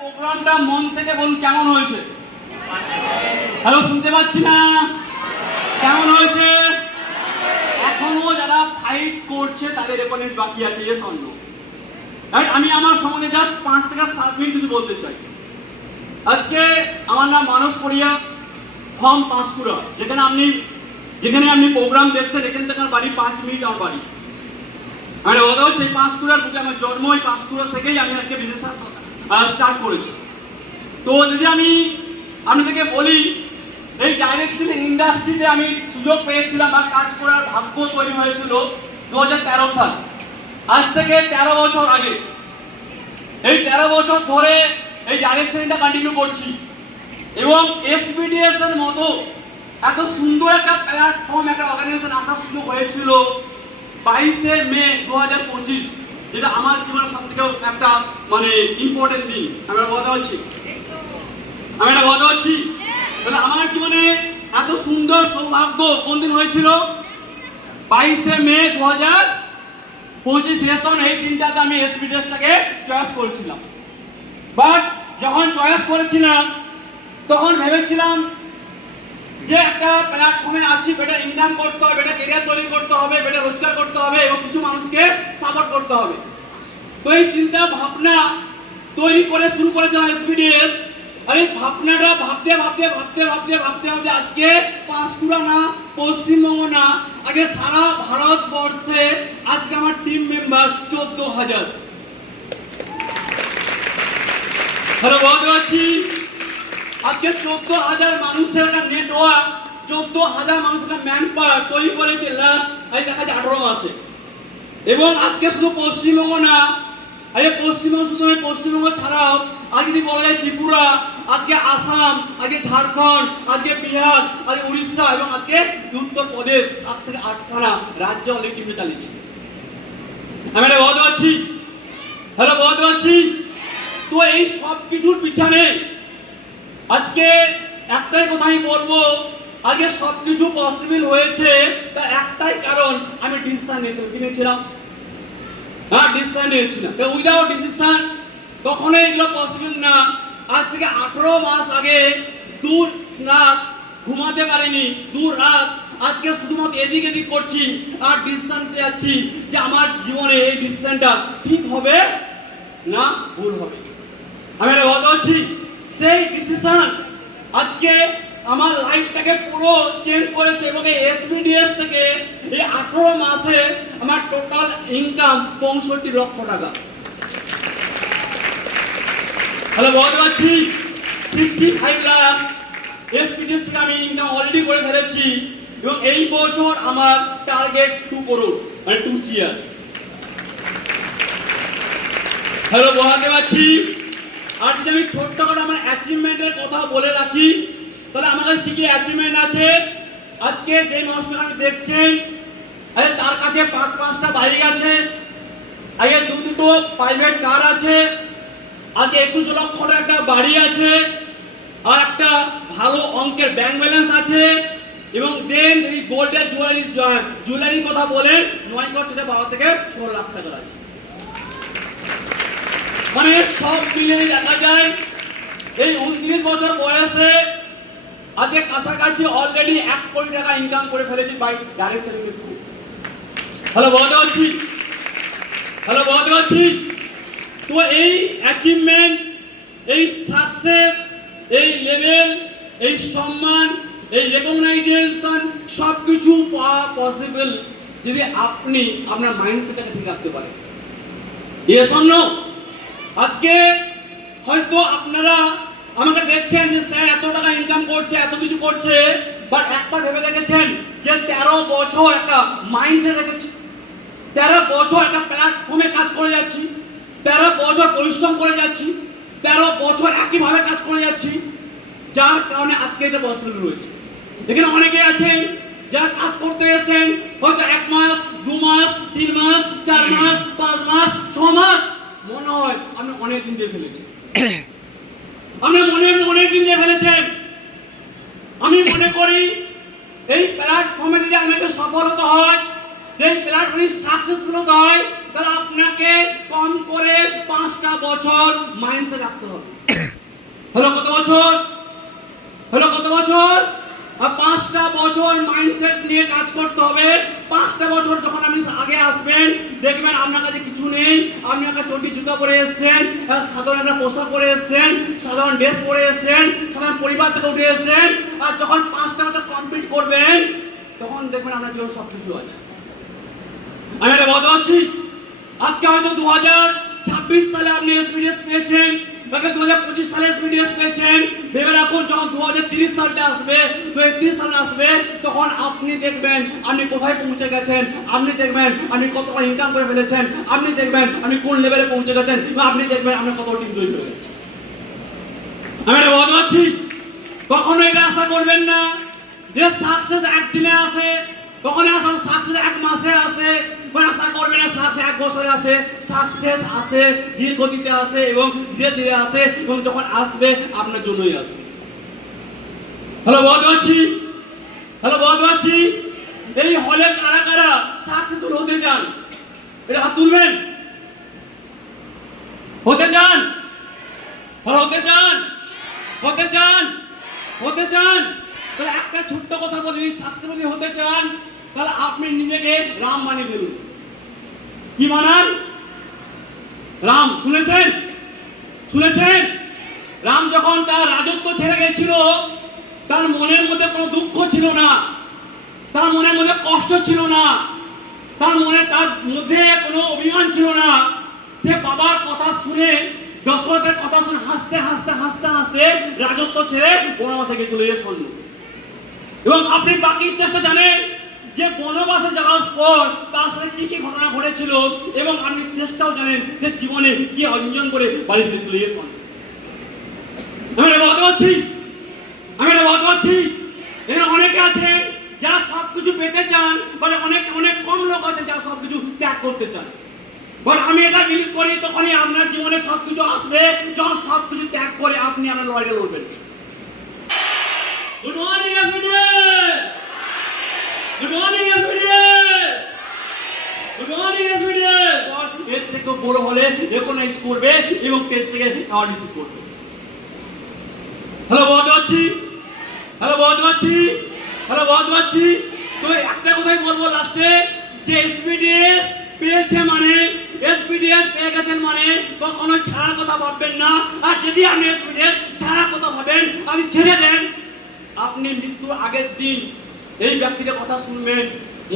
প্রোগ্রামটা মন থেকে বলুন কেমন হয়েছে? হ্যালো, শুনতে পাচ্ছি না। কেমন হয়েছে? এখনো যারা ফাইট করছে তাদের রেফারেন্স বাকি আছে, ইয়েস অর নো? রাইট। আমি আমার সম্বন্ধে জাস্ট 5 থেকে 7 মিনিট কিছু বলতে চাই। আজকে আমার নাম মানস পড়িয়া, ফর্ম পাঁশকুড়া। যেখানে আপনি প্রোগ্রাম দেখছেন এখান থেকে আমার বাড়ি 5 মিনিট আমার বাড়ি। মানে কথা হচ্ছে এই পাঁশকুড়ার বুকে আমার জন্ম, এই পাঁশকুড়া থেকেই আমি আজকে বিজনেস স্টার্ট করেছি। তো যদি আমি আপনাদেরকে বলি, এই ডাইরেকশন ইন্ডাস্ট্রিতে আমি সুযোগ পেয়েছিলাম বা কাজ করার ভাগ্য তৈরি হয়েছিল 2013 সাল। আজ থেকে 13 বছর আগে। এই 13 বছর ধরে এই ডাইরেকশনটা কন্টিনিউ করছি এবং এসবিডিএস এর মতো এত সুন্দর একটা প্ল্যাটফর্ম, একটা অর্গানাইজেশন আসার সুযোগ হয়েছিল 22শে মে 2025, যেটা আমার জীবনের সব থেকে একটা মানে ইম্পর্টেন্ট দিন। আমি এটা বলতে পারছি তাহলে আমার জীবনে এত সুন্দর সৌভাগ্য কোন দিন হয়েছিল? 22শে মে 2025 সেশন। এই দিনটাতে আমি এসবিডিএসটাকে চয়েস করেছিলাম। বাট যখন চয়েস করেছিলাম তখন ভেবেছিলাম যে একটা প্ল্যাটফর্মে আছি, বেটা ইনকাম করতে হবে, বেটা ক্যারিয়ার তৈরি করতে হবে, বেটা রোজগার করতে হবে এবং কিছু মানুষকে সাপোর্ট করতে হবে। তো এই চিন্তা ভাবনা তৈরি করে শুরু করেছিলাম এসবিডিএস। আর এই ভাবনাটা ভাবতে আজকে পাঁশকুড়া না, পশ্চিমবঙ্গ না, আগে সারা ভারতবর্ষে আজকে আমার টিম মেম্বার 14,000। হ্যালো, বলতে পারছি আজকে 14,000 মানুষের একটা নেটওয়ার্ক, 14,000 মানুষের ম্যান পাওয়ার তৈরি করেছে লাস্ট দেখা যায় 18 মাসে। এবং আজকে শুধু পশ্চিমবঙ্গ না, আজকে পশ্চিমবঙ্গ শুধু নয়, পশ্চিমবঙ্গ ছাড়াও আজ যদি বলা যায় ত্রিপুরা, আজকে আসাম, আজকে ঝাড়খণ্ড, আজকে বিহার, আজকে উড়িষ্যা এবং আজকে উত্তরপ্রদেশ, 7 থেকে 8খানা রাজ্য অলরেডি টিমে চালিয়েছে। আমি এটা বলতে পারছি। হ্যালো, বলতে পারছি। তো এই সব কিছুর পিছনে আজকে একটাই কথা আমি বলবো, আজকে সবকিছু পসিবল হয়েছে তার একটাই কারণ, আমি ডিসিশন নিয়েছিলাম। ডিসিশন নিয়েছিলাম। উইদাউট ডিসিশন কখনোই এগুলো পসিবল না। আজ থেকে 18 মাস আগে 2 রাত ঘুমাতে পারিনি, 2 রাত আজকে শুধুমাত্র এদিক করছি আর ডিসিশন নিতে যাচ্ছি যে আমার জীবনে এই ডিসিশনটা ঠিক হবে না ভুল হবে। আমি এটা বলতে পারছি, সেই ডিসিশন আজকে আমার লাইফটাকে পুরো চেঞ্জ করেছে এবং এই এসবিডিএস থেকে এই 18 মাসে আমার টোটাল ইনকাম 65 লক্ষ টাকা। হ্যালো, বলতে পারছি 65 লাখ এসবিডিএস থেকে আমি ইনকাম অলরেডি করে ফেলেছি এবং এই বছর আমার টার্গেট 2 crore, মানে 2 CR। হ্যালো, বলতে পারছি। আর যদি আমি ছোট্ট করে আমার অ্যাচিভমেন্টের কথা বলে রাখি, তাহলে আমার কাছে কি কি অ্যাচিভমেন্ট আছে। আজকে যে মানুষটা আপনি দেখছেন তার কাছে 5টা বাইক আছে, আগে 2 প্রাইভেট কার আছে, আজকে 21 লক্ষ টাকার একটা বাড়ি আছে, আর একটা ভালো অঙ্কের ব্যাংক ব্যালেন্স আছে এবং দেন এই গোল্ডের জুয়েলারির কথা বলেন 9 কোটি, সেটা 12 থেকে 16 লাখ টাকা আছে। মানে সব মিলে দেখা যায় এই 29 বছর বয়সে আজকে কাছাকাছি অলরেডি 1 কোটি টাকা ইনকাম করে ফেলেছি বাই ডাইরেক্ট সেলিং এর থ্রু। হ্যালো, বলতে পারছি। তো এই অ্যাচিভমেন্ট, এই সাকসেস, এই লেভেল, এই সম্মান, এই রেকগনাইজেশন সবকিছু পাওয়া পসিবল যদি আপনি আপনার মাইন্ডসেটটাকে ঠিক রাখতে পারেন। Yes or no? আজকে হয়তো আপনারা আমাকে দেখছেন যে স্যার এত টাকা ইনকাম করছে, এত কিছু করছে, বাট একবার ভেবে দেখেছেন যে 13 বছর একটা মাইন্ডসেট রেখেছি, 13 বছর একটা প্ল্যাটফর্মে কাজ করে যাচ্ছি, 13 বছর পরিশ্রম করে যাচ্ছি, 13 বছর একইভাবে কাজ করে যাচ্ছি, যার কারণে আজকে এটা পসিবল হয়েছে। এখানে অনেকে আছেন যারা কাজ করতে এসেছেন হয়তো 1 মাস, 2 মাস, 3 মাস, 4 মাস, 5 মাস, 6 মাস, মনে হয় আপনি অনেক দিন দিয়ে ফেলেছেন। আমি মনে করি এই প্ল্যাটফর্মে যদি আমাদের সফলতা হয়, এই প্ল্যাটফর্মে সাকসেসফুল হয়, তাহলে আপনাকে কম করে 5টা বছর মাইন্ডসেট রাখতে হবে। হলো কত বছর? হলো কত বছর? 5টা বছর মাইন্ডসেট নিয়ে কাজ করতে হবে। 5টা বছর যখন আপনি আগে আসবেন, দেখবেন আপনার কাছে কিছু নেই, আপনি একটা চটি জুতা পরে এসেছেন, সাধারণ একটা পোশাক পরে এসেছেন, সাধারণ ড্রেস পরে এসেছেন, সাধারণ পরিবার থেকে উঠে এসেছেন। আর যখন 5টা বছর কমপ্লিট করবেন, তখন দেখবেন আপনার জন্য সব কিছু আছে। আমি এটা বলতে পারছি, আজকে হয়তো 2026 সালে আপনি এসপিডিএস পেয়েছেন, 2025 সালে এসপিডিএস পেয়েছেন। ভেবে রাখুন, যখন 2030 সালটা আসবে, 2030 সাল আসবে, তখন আপনি দেখবেন আপনি কোথায় পৌঁছে গেছেন, আপনি দেখবেন আপনি কত টাকা ইনকাম করে ফেলেছেন, আপনি দেখবেন আপনি কোন লেভেলে পৌঁছে গেছেন, বা আপনি দেখবেন আপনি কত টিম তৈরি হয়ে গেছে। আমি এটা বলতে পারছি, কখনো এটা আশা করবেন না যে সাকসেস একদিনে আসে, কখনো আসলে সাকসেস 1 মাসে আসে, মানে আশা করবেন না সাকসেস 1 বছরে আসে। সাকসেস আসে ধীর গতিতে আসে এবং ধীরে ধীরে আসে, এবং যখন আসবে আপনার জন্যই আসবে। হ্যালো বলতে পারছি, হ্যালো বলতে পারছি, এই হলে কারা কারা সাকসেসফুল হতে চান? এটা হাত তুলবেন। হতে চান? হতে চান? হতে চান? হতে চান? তাহলে একটা ছোট্ট কথা বলি, সাকসেসফুল হতে চান তাহলে আপনি নিজেকে রাম বানিয়ে ফেলুন। কি বানান? রাম। শুনেছেন? শুনেছেন? রাম যখন তার রাজত্ব ছেড়ে গেছিল, তার মনের মধ্যে কোনো দুঃখ ছিল না, তার মনের মধ্যে কষ্ট ছিল না, তার মধ্যে কোনো অভিমান ছিল না। সে বাবার কথা শুনে, দশরথের কথা শুনে হাসতে হাসতে হাসতে হাসতে রাজত্ব ছেড়ে বনবাসে গিয়ে চলে যায় সৈন্য। এবং আপনি বাকি ইতিহাসটা জানেন যে বনবাসে যাওয়ার পর তার সাথে কি কি ঘটনা ঘটেছিল, এবং আপনি শেষটাও জানেন যে জীবনে কি অর্জন করে বাড়ি ফিরে চলে গেছেন। আমি এটা বলতে পারছি, আমি এটা বলতে পারছি, এখানে অনেকে আছেন যারা সবকিছু পেতে চান, মানে অনেক অনেক কম লোক আছেন যারা সবকিছু ত্যাগ করতে চান। বাট আমি এটা বিলিভ করি, তখনই আপনার জীবনে সবকিছু আসবে যখন সবকিছু ত্যাগ করে আপনি আপনার লড়াইটা লড়বেন। Good morning SPDS, good morning SPDS, good morning SPDS. এর থেকে বড় হলে রেকগনাইজ করবে এবং টেস্ট থেকে অ্যাওয়ার্ড রিসিভ করবে। হ্যালো বলতে পারছি, হ্যালো বলতে পারছি, হ্যালো বলতে পারছি। তো একটা কথাই বলবো লাস্টে, যে এসপিডিএস পেয়েছে মানে, এসপিডিএস পেয়ে গেছেন মানে কখনো ছাড়ার কথা ভাববেন না। আর যদি আপনি এসপিডিএস ছাড়ার কথা ভাবেন, আপনি ছেড়ে দেন, আপনি মৃত্যুর আগের দিন এই ব্যক্তির কথা শুনবেন,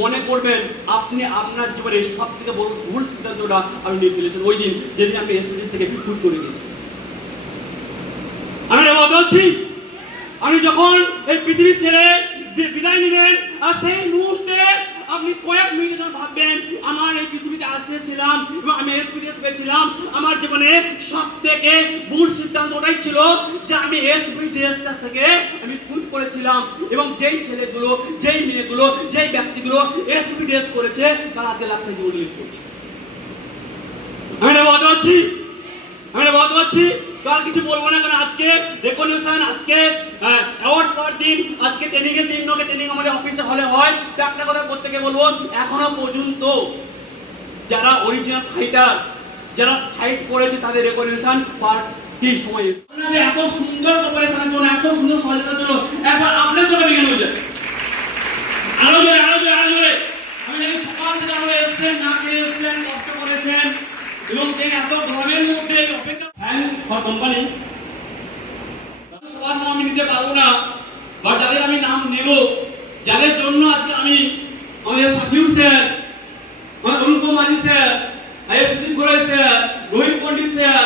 মনে করবেন আপনি আপনার জীবনে সব থেকে বড় ভুল সিদ্ধান্তটা আপনি নিয়ে ফেলেছেন ওই দিন, যেদিন আপনি এসপিডিএস থেকে ভুল করে গেছেন। আমি বলতে হচ্ছি, আমি যখন এই পৃথিবী ছেড়ে বিদায় নিবেন, আর সেই মুহূর্তে আপনি কয়েক মিনিট ভাববেন আমার এই পৃথিবীতে আসছিলাম এবং আমি এসপিডিএস পেয়েছিলাম, আমার জীবনে সব থেকে ভুল সিদ্ধান্ত ওটাই ছিল যে আমি এসপিডিএসটা থেকে আমি ভুল করেছিলাম, এবং যেই ছেলেগুলো, যেই মেয়েগুলো, যেই ব্যক্তিগুলো এসপিডিএস করেছে তারা আজকে লাগছে জীবন লিড করছে। আমি এটা বলতে পারছি, আমি এটা বলতে পারছি। আর কিছু বলবো না, কারণ আজকে রেকগনিশন, আজকে অ্যাওয়ার্ড পাওয়ার দিন, আজকে ট্রেনিং এর দিন, ট্রেনিং আমাদের অফিসে হলে হয়। তো একটা কথা প্রত্যেকে বলবো, এখনো পর্যন্ত যারা অরিজিনাল ফাইটার, যারা ফাইট করেছে তাদের রেকগনিশন পার্টি সময় এসে আপনাদের এত সুন্দর কোঅপারেশনের জন্য, এত সুন্দর সহযোগিতার জন্য একবার আপনাদের জন্য বিজ্ঞান হয়ে যায়। আরো জোরে, আরো জোরে, আরো জোরে। আমি জানি সকাল থেকে আপনারা এসেছেন, না খেয়ে এসেছেন, কষ্ট করেছেন, এবং এত গরমের মধ্যে অপেক্ষা ফর কোম্পানি। সবার নাম আমি নিতে পারবো না, বা যাদের আমি নাম নেব, যাদের জন্য আজকে আমি আমাদের সাকিব স্যার, আমাদের অনুপম মাঝি স্যার, সুদীপ গোড়াই স্যার, রোহিত পন্ডিত স্যার,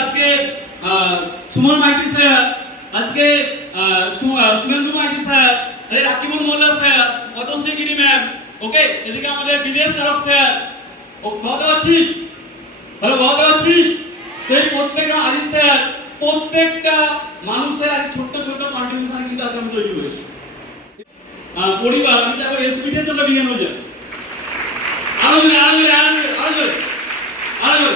আজকে সুমন মাইতি স্যার, আজকে সুমেন্দু মাইতি স্যার, রাকিবুল মোল্লা স্যার, অতশ্রী গিরি ম্যাম, ওকে, এদিকে আমাদের বিদেশ কারক স্যার, বলতে পারছি, হ্যালো বলতে পারছি। এই প্রত্যেকটা আজিজ স্যার, প্রত্যেকটা মানুষের আজ ছোট্ট ছোট্ট কন্ট্রিবিউশন কিন্তু আজ আমি তৈরি করেছি। পরিবার, আমি চাইবো এসপিডিএর জন্য বিজ্ঞান হয়ে যায়। আরো জোরে, আরো জোরে, আরো জোরে, আরো জোরে, আরো জোরে।